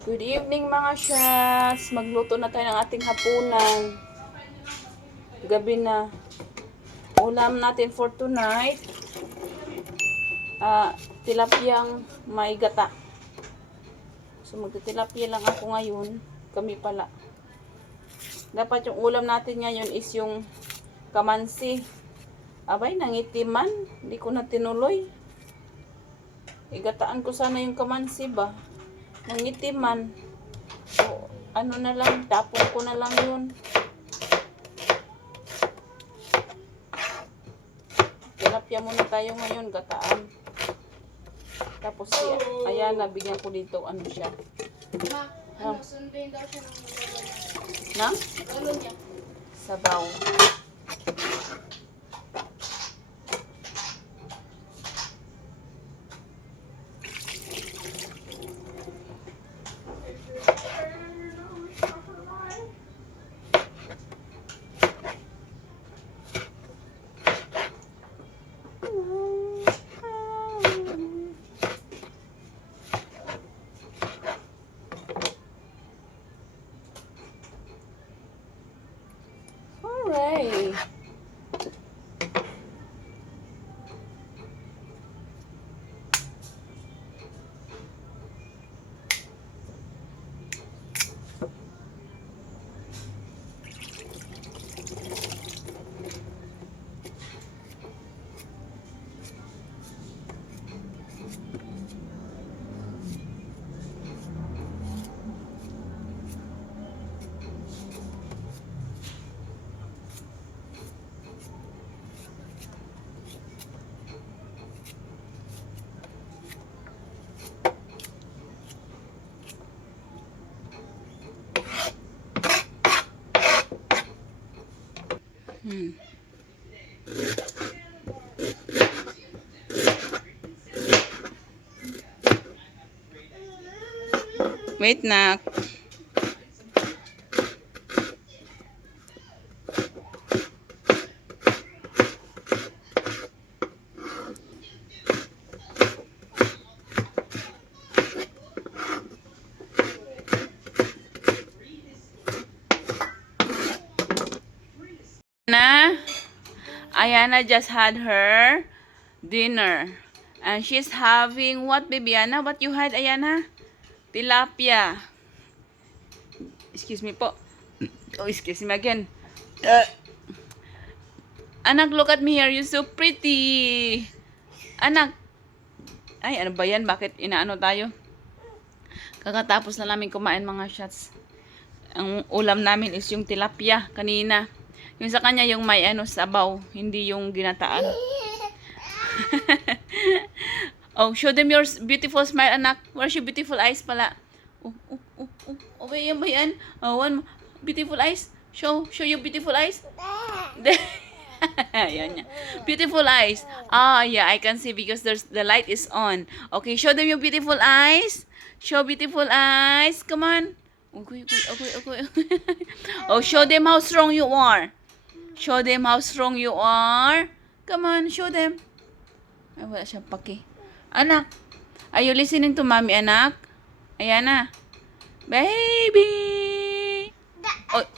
Good evening mga shots. Magluto na tayo ng ating hapunan. Gabi na. Ulam natin for tonight. Tilapiyang may gata. So magtitilapia lang ako ngayon. Kami pala. Dapat yung ulam natin ngayon is yung kamansi. Abay, nangitiman. Hindi ko na tinuloy. Igataan ko sana yung kamansi ba. Nangitiman. So, ano na lang, tapon ko na lang yun. Tilapia muna tayo ngayon, gataan. Tapos si Ayana, bigyan ko dito, ano siya. Ma, sunduin daw siya ng Nang? lolo niya. Sabaw. Alright. Wait na. Ayana just had her dinner. And she's having what, baby Ayana? What you had, Ayana? Tilapia. Excuse me po. Oh, excuse me again. Anak, look at me here. You're so pretty. Anak. Ay, ano ba yan? Bakit inaano tayo? Kakatapos na namin kumain mga shots. Ang ulam namin is yung tilapia kanina. Yung sa kanya yung may ano sabaw, hindi yung ginataan. Oh, show them your beautiful smile, anak. Where's your beautiful eyes pala? Okay, yan ba yan? Oh, one beautiful eyes. Show your beautiful eyes. Yan, yan. Beautiful eyes. Ah, yeah, I can see because the light is on. Okay, show them your beautiful eyes. Show beautiful eyes. Come on. Okay. Oh, show them how strong you are. Show them how strong you are. Come on, show them. Ay, wala siyang paki. Anak, are you listening to mommy, anak? Ayan na. Baby! Oh,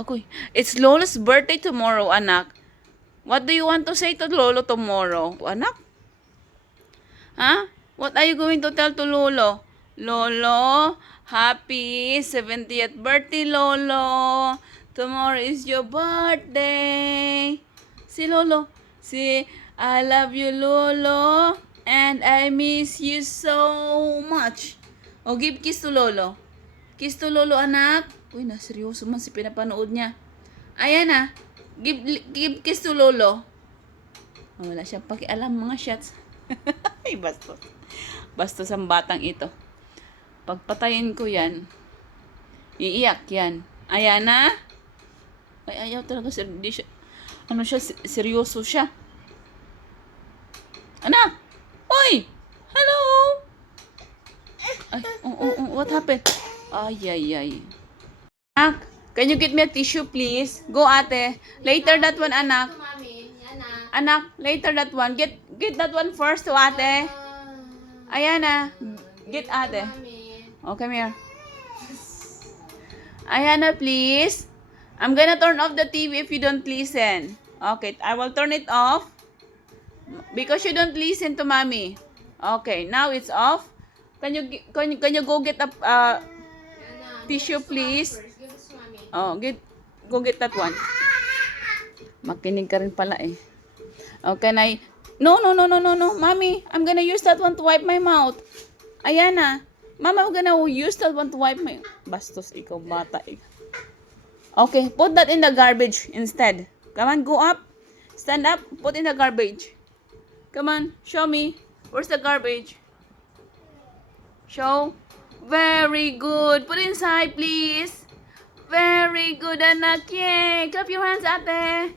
okay. It's Lolo's birthday tomorrow, anak. What do you want to say to Lolo tomorrow, anak? Huh? What are you going to tell to Lolo? Lolo, happy 70th birthday, Lolo. Tomorrow is your birthday. Si Lolo. Si, I love you, Lolo. And I miss you so much. O, give kiss to Lolo. Kiss to Lolo, anak. Uy, naseryoso man si pinapanood niya. Ayan na. Give kiss to Lolo. Oh, wala siyang pakialam mga shots. Ay, bastos. Bastos ang batang ito. Pagpatayin ko yan, iiyak yan. Ayan na. Ay, ayaw talaga. Ano siya? Seryoso siya. Anak! Oy! Hello! Ay, what happened? Ay. Anak, can you get me a tissue, please? Go, ate. Later that one, anak. Ito, mami. Yan na. Anak, later that one. Get that one first to ate. Ayan na. Get ate. Mami. Oh, come here. Ayana, please. I'm gonna turn off the TV if you don't listen. Okay, I will turn it off. Because you don't listen to mommy. Okay, now it's off. Can you go get a Yan na. tissue, Give this to mommy please? first. Give this to mommy. Oh, go get that one. Makinig ka rin pala eh. Oh, can I? No. Mommy, I'm gonna use that one to wipe my mouth. Ayana, Mama, I'm gonna use that one to wipe my... Bastos, ikaw bata eh. Okay, put that in the garbage instead. Come on, go up. Stand up, put in the garbage. Come on, show me. Where's the garbage? Show. Very good. Put inside, please. Very good, anak. Yay. Clap your hands, ate.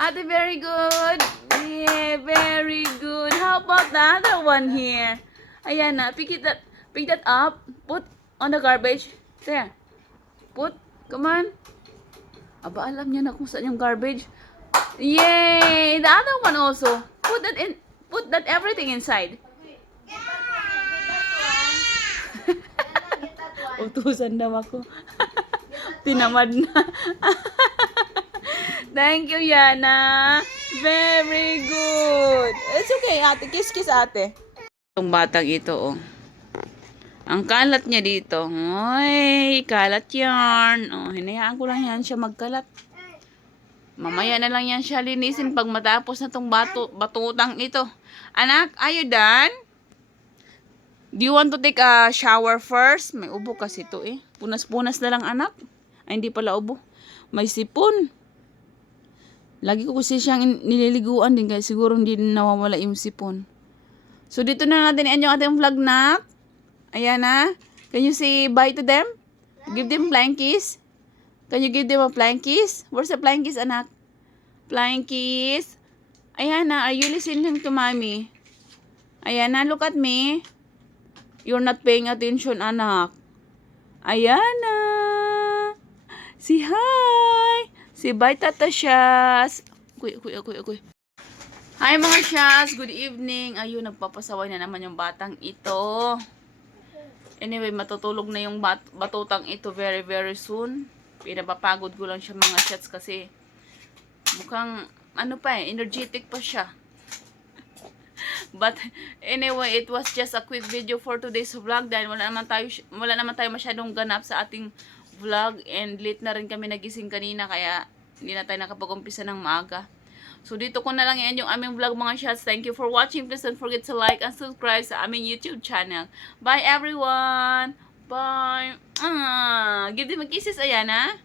Ate, very good. Yeah, very good. How about the other one here? Ayan na. Pick that up. Put on the garbage. There. Put. Come on. Aba, alam niya na kung saan yung garbage. Yay! The other one also. Put that everything inside. Get that one. Get that one. Utusan daw ako. Tinamad na. Thank you, Yana. Very good. It's okay, ate. Kiss, ate. Itong batang ito, oh. Ang kalat niya dito. Ay, kalat yan. Oh, hinayaan ko lang yan siya magkalat. Mamaya na lang yan siya linisin pag matapos na tong batutang ito. Anak, are you done? Do you want to take a shower first? May ubo kasi ito eh. Punas-punas na lang, anak. Ay, hindi pala ubo. May sipon. Lagi ko kasi siyang nililiguan din kaya siguro hindi nawawala yung sipon. So, dito na natin yung ating vlog, nak. Ayan na. Can you say bye to them? Give them flying kiss. Can you give them a flying kiss? Where's the flying kiss, anak? Flying kiss. Ayan na. Are you listening to mommy? Ayan na. Look at me. You're not paying attention, anak. Ayan na. Say hi. Say bye, Tata Shaz. Kuy. Hi, mga Shaz. Good evening. Ayun, nagpapasaway na naman yung batang ito. Anyway, matutulog na yung batutang ito very, very soon. Pinapapagod ko lang siya, mga Shaz, kasi mukhang, energetic pa siya. But anyway, it was just a quick video for today's vlog dahil wala naman tayo masyadong ganap sa ating vlog and late na rin kami nagising kanina kaya hindi na tayo nakapag-umpisa ng maaga. So dito ko na lang yan yung aming vlog, mga shots. Thank you for watching. Please don't forget to like and subscribe sa aming YouTube channel. Bye everyone! Bye! Give them a kisses, Ayana.